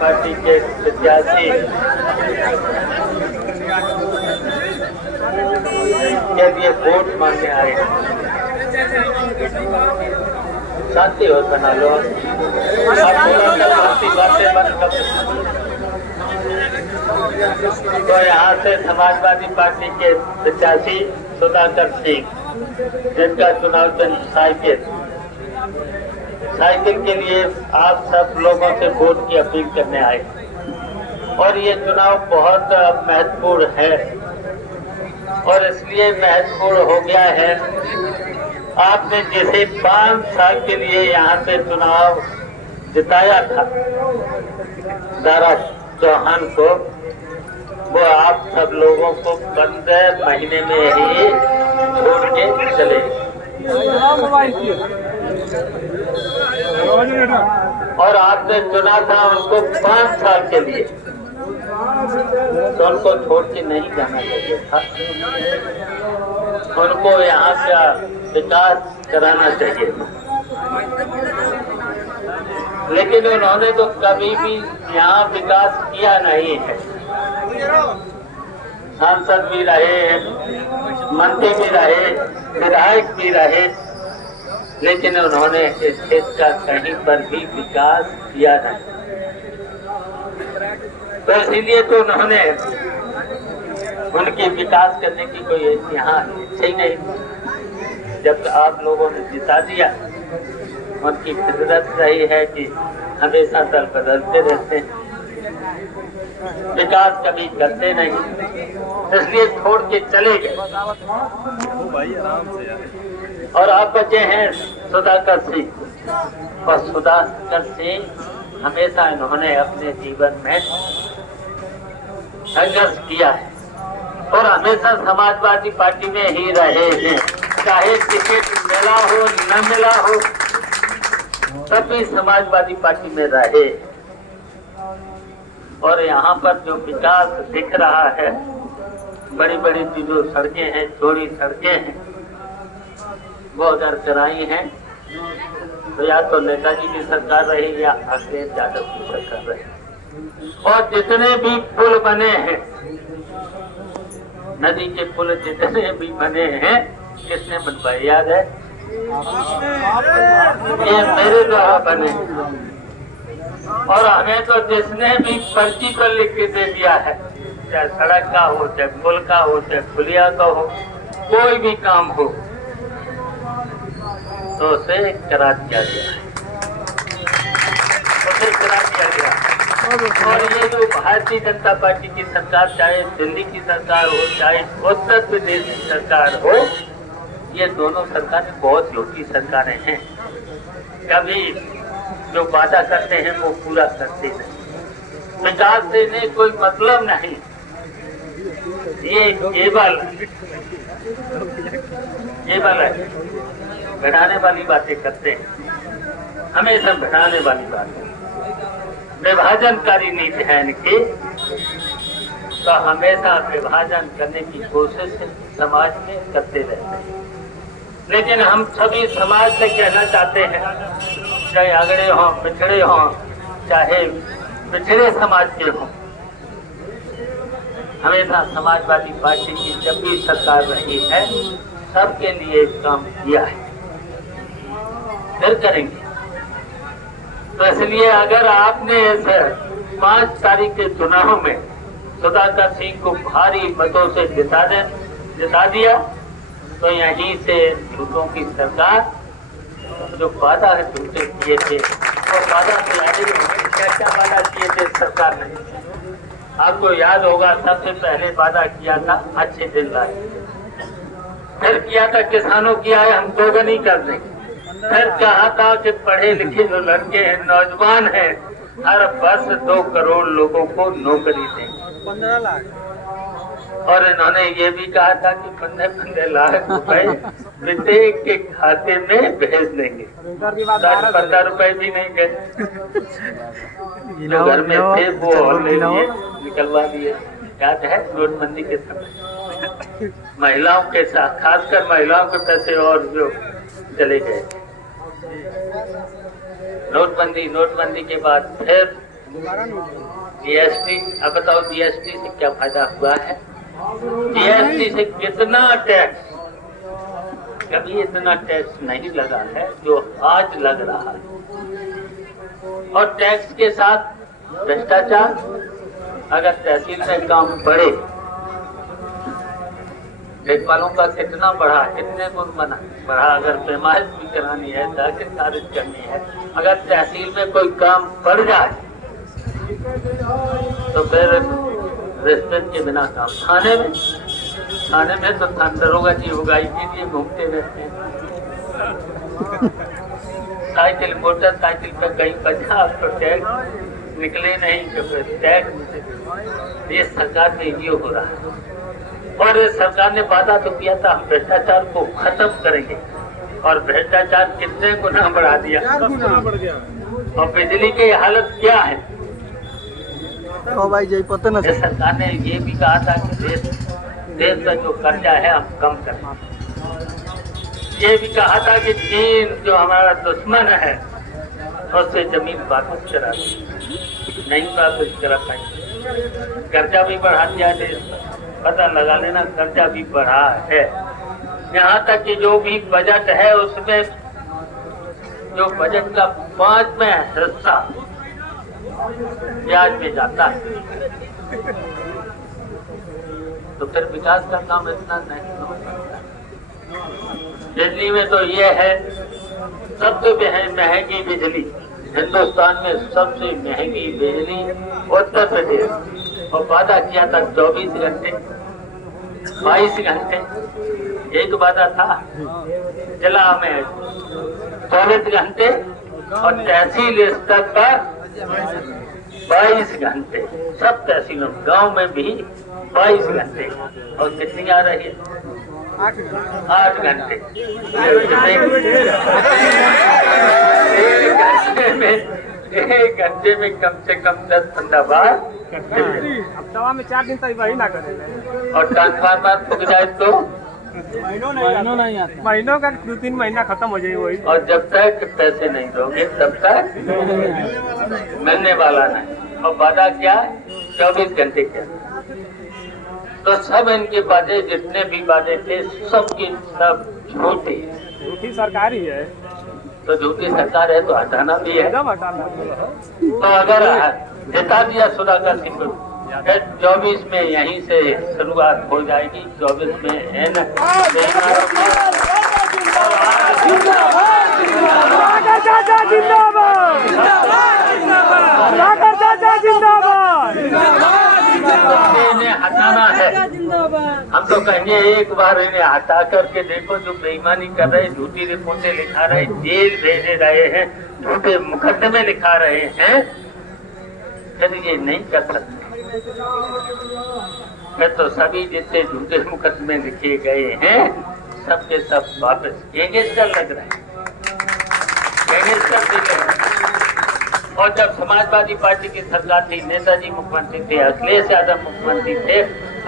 Party के प्रत्याशी के लिए वोट मांगने आए। शांति हो बना लो, बातें बंद कर। तो यहाँ से समाजवादी पार्टी के प्रत्याशी सुधाकर सिंह, जिनका चुनाव चिन्ह साइकिल के लिए आप सब लोगों से वोट की अपील करने आए। और ये चुनाव बहुत महत्वपूर्ण है, और इसलिए महत्वपूर्ण हो गया है, आपने जिसे 5 साल के लिए यहाँ से चुनाव जिताया था दारा चौहान को, वो आप सब लोगों को 15 महीने में ही छोड़ के चले। और आपने चुना था उनको 5 साल के लिए, तो उनको छोड़ के नहीं जाना चाहिए था। उनको यहाँ का विकास कराना चाहिए, लेकिन उन्होंने तो कभी भी यहाँ विकास किया नहीं है। सांसद भी रहे, मंत्री भी रहे, विधायक भी रहे, लेकिन उन्होंने इस क्षेत्र का कहीं पर भी विकास किया नहीं। तो इसीलिए तो उन्होंने उनकी विकास करने की कोई यहाँ इच्छा ही नहीं। जब आप लोगों ने जिता दिया, उनकी फितरत रही है कि हमेशा दल बदलते रहते हैं, विकास कभी करते नहीं, इसलिए छोड़ के चले गए। और आप बचे हैं सुधाकर सिंह, और सुधाकर सिंह हमेशा इन्होंने अपने जीवन में संघर्ष किया है और हमेशा समाजवादी पार्टी में ही रहे हैं। चाहे टिकट मिला हो न मिला हो, तभी समाजवादी पार्टी में रहे। और यहाँ पर जो विकास दिख रहा है, बड़ी बड़ी जो सड़कें हैं, चौड़ी सड़कें हैं, वो अगर कराई हैं तो या तो नेताजी की सरकार रही या अखिलेश यादव की सरकार रही। और जितने भी पुल बने हैं, नदी के पुल जितने भी बने हैं, किसने बनवाए याद है? ये मेरे द्वारा बने। और हमें तो जिसने भी पर्ची पर लिख के दे दिया है, चाहे सड़क का हो, चाहे पुल का हो, चाहे पुलिया का हो, कोई भी काम हो, तो उसे करा दिया गया, उसे करा दिया गया। और ये जो भारतीय जनता पार्टी की सरकार, चाहे दिल्ली की सरकार हो, चाहे उत्तर प्रदेश की सरकार हो, ये दोनों सरकारें बहुत छोटी सरकारें हैं। कभी जो वादा करते हैं वो पूरा करते नहीं, विकास से नहीं कोई मतलब नहीं। ये केवल बढ़ाने वाली बातें करते हैं, हमेशा बढ़ाने वाली बातें। विभाजनकारी नीति है इनकी, तो हमेशा विभाजन करने की कोशिश समाज में करते रहते हैं। लेकिन हम सभी समाज से कहना चाहते हैं, चाहे अगड़े हों, पिछड़े हों, चाहे पिछड़े समाज के हों, हमेशा समाजवादी पार्टी की जब भी सरकार रही है, सबके लिए काम किया है, फिर करेंगे। तो इसलिए अगर आपने इस 5 तारीख के चुनाव में सुधाकर सिंह को भारी मतों से जिता दिया, तो यहीं से झूठों की सरकार जो वादा है झूठे किए थे, वो वादा क्या वादा किए थे सरकार ने? आपको याद होगा, सबसे पहले वादा किया था अच्छे दिन लाए, फिर किया था किसानों की आय हम दोगुनी कर देंगे, फिर कहा था कि पढ़े लिखे जो लड़के हैं, नौजवान हैं, हर वर्ष 2 करोड़ लोगों को नौकरी देंगे। 15 लाख। और इन्होंने ये भी कहा था कि 15 लाख रुपए प्रत्येक के खाते में भेज देंगे। 10-15 रुपए भी नहीं गए, जो घर में थे वो और ले लिए, निकलवा दिए। याद है नोटबंदी के समय महिलाओं के साथ, खासकर महिलाओं के पैसे और जो चले गए। नोटबंदी के बाद फिर जीएसटी, अब बताओ जीएसटी से क्या फायदा हुआ है? जीएसटी से कितना टैक्स, कभी इतना टैक्स नहीं लगा है जो आज लग रहा है। और टैक्स के साथ भ्रष्टाचार, अगर तहसील में काम बढ़े, देखभालों का कितना बढ़ा, कितने गुण बढ़ा। अगर पैमाइश भी करानी है, दाखिल खारिज करनी है, अगर तहसील में कोई काम बढ़ जाए तो फिर रिश्वत के बिना काम। थाने में तो दरोगा जी उगाई के लिए घूमते रहते हैं, साइकिल मोटरसाइकिल पे कहीं 50 तो टैक्स निकले नहीं तो फिर टैक्स। ये सरकार में ये हो रहा है। और सरकार ने वादा तो किया था हम भ्रष्टाचार को खत्म करेंगे, और भ्रष्टाचार कितने गुना बढ़ा दिया। और बिजली की हालत क्या है? सरकार ने ये भी कहा था कि देश का जो कर्जा है हम कम करें। ये भी कहा था कि चीन जो हमारा दुश्मन है उससे जमीन वापस करा, नहीं वापस करा पाएंगे। कर्जा भी बढ़ा दिया देश में, पता लगा लेना, कर्जा भी बढ़ा है। यहाँ तक कि जो भी बजट है उसमें जो बजट का 5वां हिस्सा ब्याज में जाता है, तो फिर विकास का काम इतना नहीं हो सकता। बिजली में तो ये है, सबसे महंगी बिजली हिंदुस्तान में, सबसे महंगी बिजली उत्तर प्रदेश। और वादा किया था 24 घंटे 22 घंटे, एक वादा था। जिला में 24 घंटे और तहसील स्तर पर 22 घंटे, सब तहसीलों, गांव में भी 22 घंटे। और कितनी आ रही है? 8 घंटे। एक घंटे में कम से कम 10-15 बार। हफ्ता में 4 दिन तक वही ना करें। और ट्रांसफार्मर फूक जाए तो महीनों का 2-3 महीना खत्म हो जाए वही। और जब तक पैसे नहीं दोगे तब तक मिलने वाला नहीं। और वादा क्या है? 24 घंटे क्या। तो सब इनके वादे, जितने भी वादे थे, सबके सब झूठे। झूठी सरकार ही है, तो झूठी सरकार है तो हटाना भी है। एकदम हटाना। तो अगर जिता दिया सुधाकर सिंह को, 24 में यहीं से शुरुआत हो जाएगी। 24 में इन्हें हटाना है। हम तो कहेंगे एक बार इन्हें हटा करके देखो, जो बेईमानी कर रहे, झूठी रिपोर्टें लिखा रहे, जेल भेजे रहे हैं, झूठे मुकदमे लिखा रहे हैं, फिर ये नहीं कर सकते। फिर तो सभी जितने झूठे मुकदमे लिखे गए हैं सबके सब वापस गैंगस्टर लग रहे हैं, गैंगस्टर भी लग रहे हैं। और जब समाजवादी पार्टी की सरकार थी, नेताजी मुख्यमंत्री थे, अखिलेश यादव मुख्यमंत्री थे,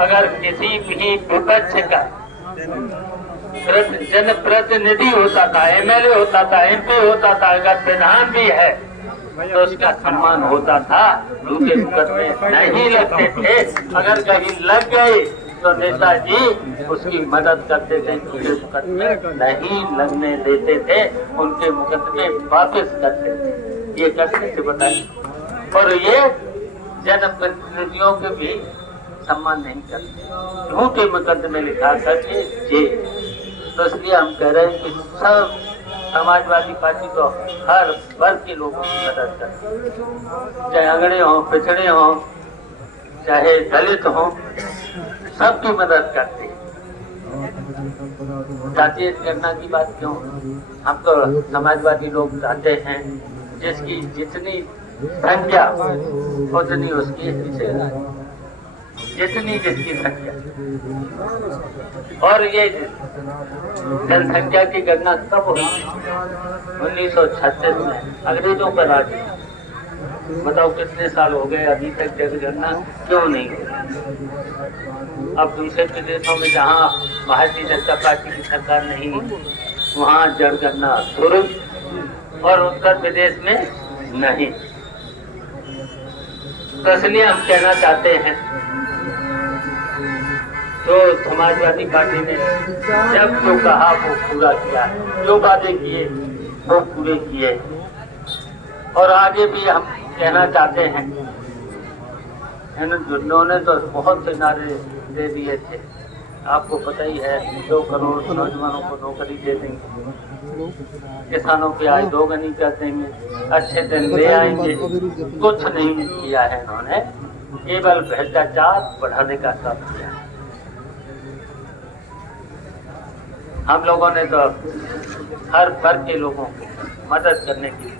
अगर किसी भी विपक्ष का जनप्रतिनिधि होता था, एमएलए होता था, एमपी होता था, अगर विधान भी है तो उसका सम्मान होता था। झूठे मुकदमे नहीं लगते थे। अगर कहीं लग गए तो नेताजी उसकी मदद करते थे, झूठे मुकदमे नहीं लगने देते थे, उनके मुकदमे वापस करते थे। ये करते थे, बताइए। और ये जनप्रतिनिधियों के भी सम्मान नहीं करते, झूठे मुकदमे लिखा करके जेल। तो इसलिए हम कह रहे हैं कि सब समाजवादी पार्टी तो हर वर्ग के लोगों की मदद करती है, चाहे अगड़े हों, पिछड़े हों, चाहे दलित हों, सबकी मदद करती है। जातीय जनगणना की बात क्यों? हम तो समाजवादी लोग चाहते हैं जिसकी जितनी संख्या उतनी उसकी हिस्सेदारी, जितनी जिसकी संख्या। और ये जनसंख्या की गणना कब हुई? 1936 में, अंग्रेजों का राज। बताओ कितने साल हो गए, अभी तक जनगणना क्यों नहीं हुई? अब दूसरे प्रदेशों में जहाँ भारतीय जनता पार्टी की सरकार नहीं, वहाँ जनगणना शुरू, और उत्तर प्रदेश में नहीं। तो इसलिए हम कहना चाहते हैं, तो समाजवादी पार्टी ने जब जो कहा वो पूरा किया, जो वादे किए वो पूरे किए, और आगे भी हम कहना चाहते हैं। इन्होंने तो बहुत से नारे दे दिए थे, आपको पता ही है, 2 करोड़ नौजवानों को नौकरी दे देंगे, किसानों की आय 2 गुनी कर देंगे, अच्छे दिन ले आएंगे। कुछ नहीं किया है इन्होंने, केवल भ्रष्टाचार बढ़ाने का काम किया है। हम लोगों ने तो हर वर्ग के लोगों को मदद करने की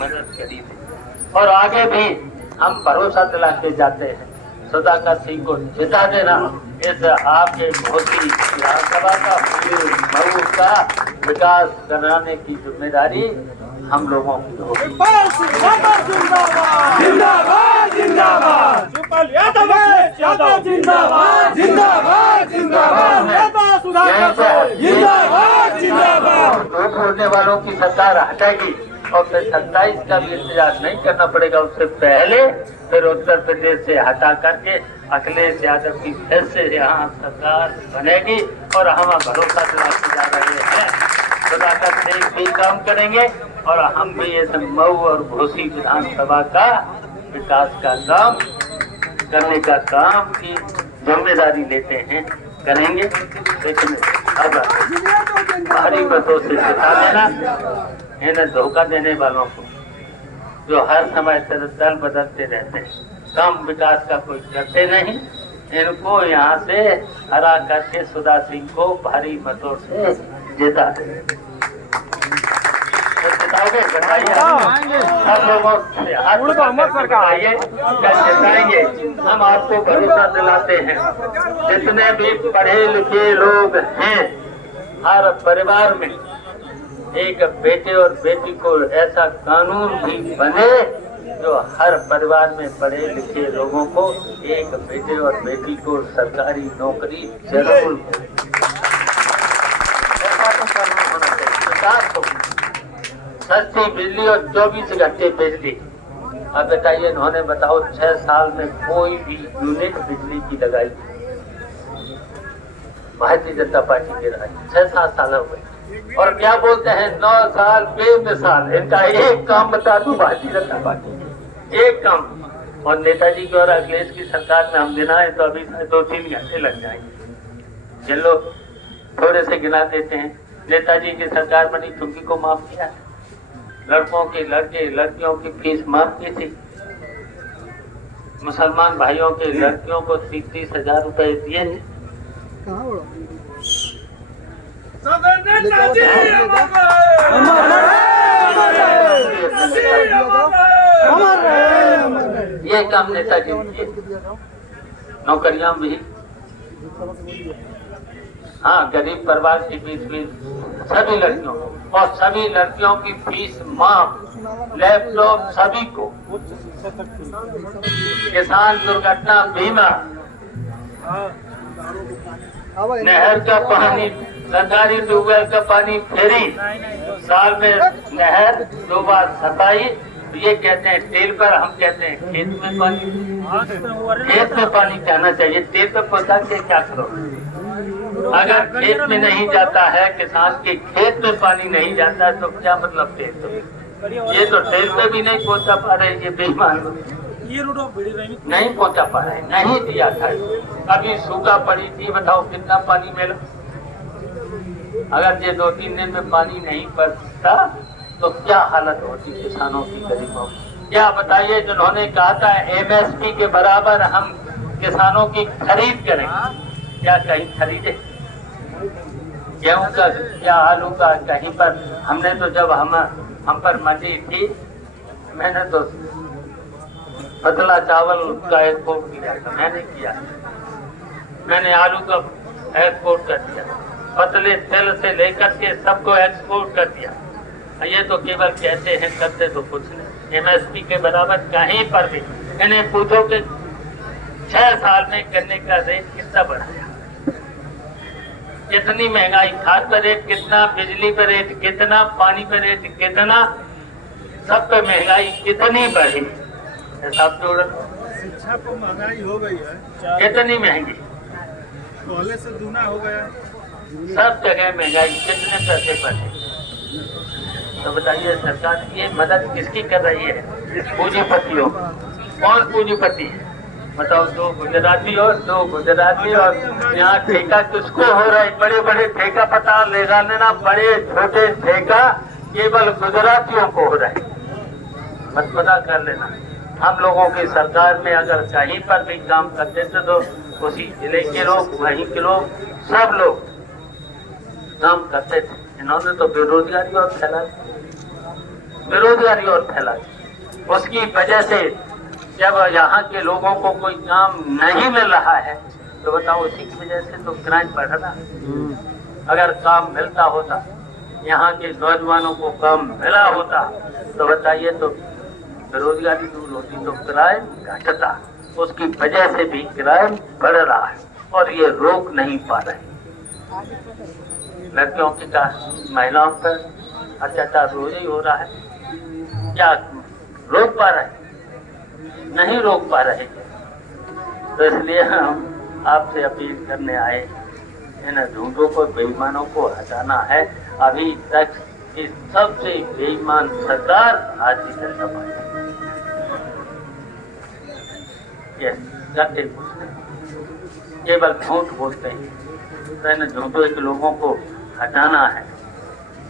मदद करी थी, और आगे भी हम भरोसा दिला के जाते हैं, सुधाकर सिंह को जिता देना। इस आपके घोषी विधानसभा का मऊ का विकास कराने की जिम्मेदारी हम लोगों की होगी। जिंदाबाद जिंदाबाद जिंदाबाद जिंदाबाद जिंदाबाद जिंदाबाद। वोट होने वालों की सरकार हटेगी और फिर 27 का भी इंतजार नहीं करना पड़ेगा, उससे पहले फिर उत्तर प्रदेश से हटा करके अखिलेश यादव की फिर से यहाँ सरकार बनेगी, और हम भरोसा दिलाते जा रहे हैं सुधाकर सिंह भी काम करेंगे, और हम भी इस मऊ और घोसी विधानसभा का विकास का काम करने का काम की जिम्मेदारी लेते हैं, करेंगे। लेकिन अब भारी मतों से जिता देना, इन्हें धोखा देने वालों को, जो हर समय दल बदलते रहते हैं, काम विकास का कोई करते नहीं, इनको यहाँ से हरा करके सुधा सिंह को भारी मतों से जिता देंगे। जिताओगे? बताइए, सब लोगों से हाथ बताइए, जिताएंगे। हम आपको भरोसा दिलाते हैं, जितने भी पढ़े लिखे लोग हैं, हर परिवार में एक बेटे और बेटी को ऐसा कानून भी बने जो हर परिवार में पढ़े लिखे लोगों को एक बेटे और बेटी को सरकारी नौकरी जरूर मिले। ऐसा तो कानून होना चाहिए। विकास हो, सस्ती बिजली और 24 घंटे बिजली। अब बताइए, इन्होंने बताओ 6 साल में कोई भी यूनिट बिजली की लगाई? भारतीय जनता पार्टी के राज 6-7 साल हो गए, और क्या बोलते हैं 9 साल बेमिसाल। इनका एक काम बता दूं, भारतीय जनता पार्टी एक काम। और नेताजी की और अखिलेश की सरकार में हम गिनाए तो अभी 2-3 घंटे लग जाएंगे। जिन लोग थोड़े से गिना देते हैं, नेताजी की सरकार बनी, चुंगी को माफ किया, लड़कों के लड़के लड़कियों की फीस माफ की थी, मुसलमान भाइयों के लड़कियों को 30-30 हजार रुपए दिए थे। ये काम नेताजी ने किए। नौकरियां भी, हाँ, गरीब परिवार की फीस भी सभी लड़कियों को, और सभी लड़कियों की फीस माफ, लैपटॉप सभी को, किसान दुर्घटना बीमा, नहर का पानी, सरकारी ट्यूबवेल का पानी फ्री, साल में नहर 2 बार सफाई। ये कहते हैं तेल पर, हम कहते हैं खेत में पानी। खेत में पानी कहना चाहिए, तेल पर पहुंचा के क्या करो? अगर खेत में नहीं जाता है, किसान के खेत में पानी नहीं जाता है, तो क्या मतलब तेल? तो ये तो तेल पे भी नहीं पहुंचा पा रहे, ये बेईमान नहीं पहुंचा पा रहे, नहीं दिया था। अभी सूखा पड़ी थी, बताओ कितना पानी मिला? अगर ये 2-3 दिन में पानी नहीं पड़ता तो क्या हालत होती किसानों की, गरीबों की? क्या बताइए, जिन्होंने कहा था MSP के बराबर हम किसानों की खरीद करें, क्या कहीं खरीदे? गेहूं का या आलू का कहीं पर? हमने तो जब हम पर मंडी थी, मैंने तो पतला चावल का एक्सपोर्ट किया था, मैंने किया। मैंने आलू का एक्सपोर्ट कर दिया, पतले तेल से लेकर के सबको एक्सपोर्ट कर दिया। ये तो केवल कहते हैं, करते तो कुछ नहीं। MSP के बराबर कहीं पर भी इन्हें पूछो कि 6 साल में गन्ने का रेट कितना बढ़ाया, कितनी महंगाई, खाद पर रेट कितना, बिजली पर रेट कितना, पानी पर रेट कितना, सब पे महंगाई कितनी बढ़ी, हिसाब जोड़ो। शिक्षा पर महंगाई हो गई है, कितनी महंगी, पहले से दूना हो गया। सब जगह महंगाई, कितने पैसे बढ़े। तो बताइए सरकार ये मदद किसकी कर रही है? इस पूंजीपतियों। कौन पूंजीपति है बताओ? दो गुजराती और यहाँ ठेका किसको हो रहा है? बड़े बड़े ठेका पता लगा लेना, बड़े छोटे ठेका केवल गुजरातियों को हो रहा है, मत पता कर लेना। हम लोगों की सरकार में अगर कहीं पर भी काम करते थे तो उसी जिले के लोग, वहीं के लोग, सब लोग काम करते थे। इन्होंने तो बेरोजगारी और फैला दी। उसकी वजह से जब यहाँ के लोगों को कोई काम नहीं मिल रहा है तो बताओ, उसी की वजह से तो क्राइम बढ़ रहा है। अगर काम मिलता होता, यहाँ के नौजवानों को काम मिला होता तो बताइए, तो बेरोजगारी दूर होती, तो क्राइम घटता। उसकी वजह से भी क्राइम बढ़ रहा है और ये रोक नहीं पा रहे। लड़कियों के कारण महिलाओं पर अत्याचार रोज ही हो रहा है, क्या रोक पा रहे? नहीं रोक पा रहे। तो इसलिए हम आपसे अपील करने आए, इन झूठों को, बेईमानों को हटाना है। अभी तक की सबसे बेईमान सरकार आज की जनता पार्टी करते कुछ नहीं, केवल झूठ बोलते हैं। तो इन झूठों के लोगों को हटाना है।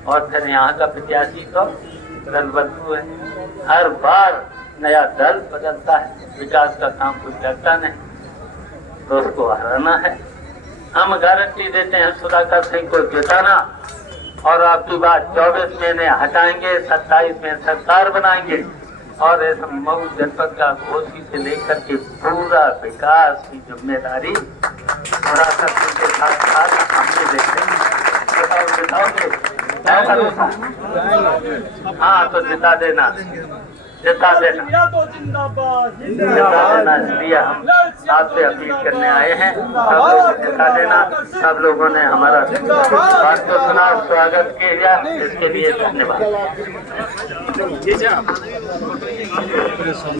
और फिर यहाँ का प्रत्याशी तो दल बदलू है, हर बार नया दल बदलता है, विकास का काम कुछ करता नहीं, तो उसको हराना है। हम गारंटी देते हैं सुधाकर सिंह को जिताना, और आपकी बात 24 में इन्हें हटाएंगे, 27 में सरकार बनाएंगे, और इस मऊ जनपद का घोसी से लेकर के पूरा विकास की जिम्मेदारी सुधाकर सिंह के साथ हमने देखेंगे। जिताओगे? हाँ, तो जिता देना। इसलिए हम आपसे अपील करने आए हैं, सब लोग जिता देना। सब लोगों ने हमारा बात को सुना, स्वागत किया, इसके लिए धन्यवाद।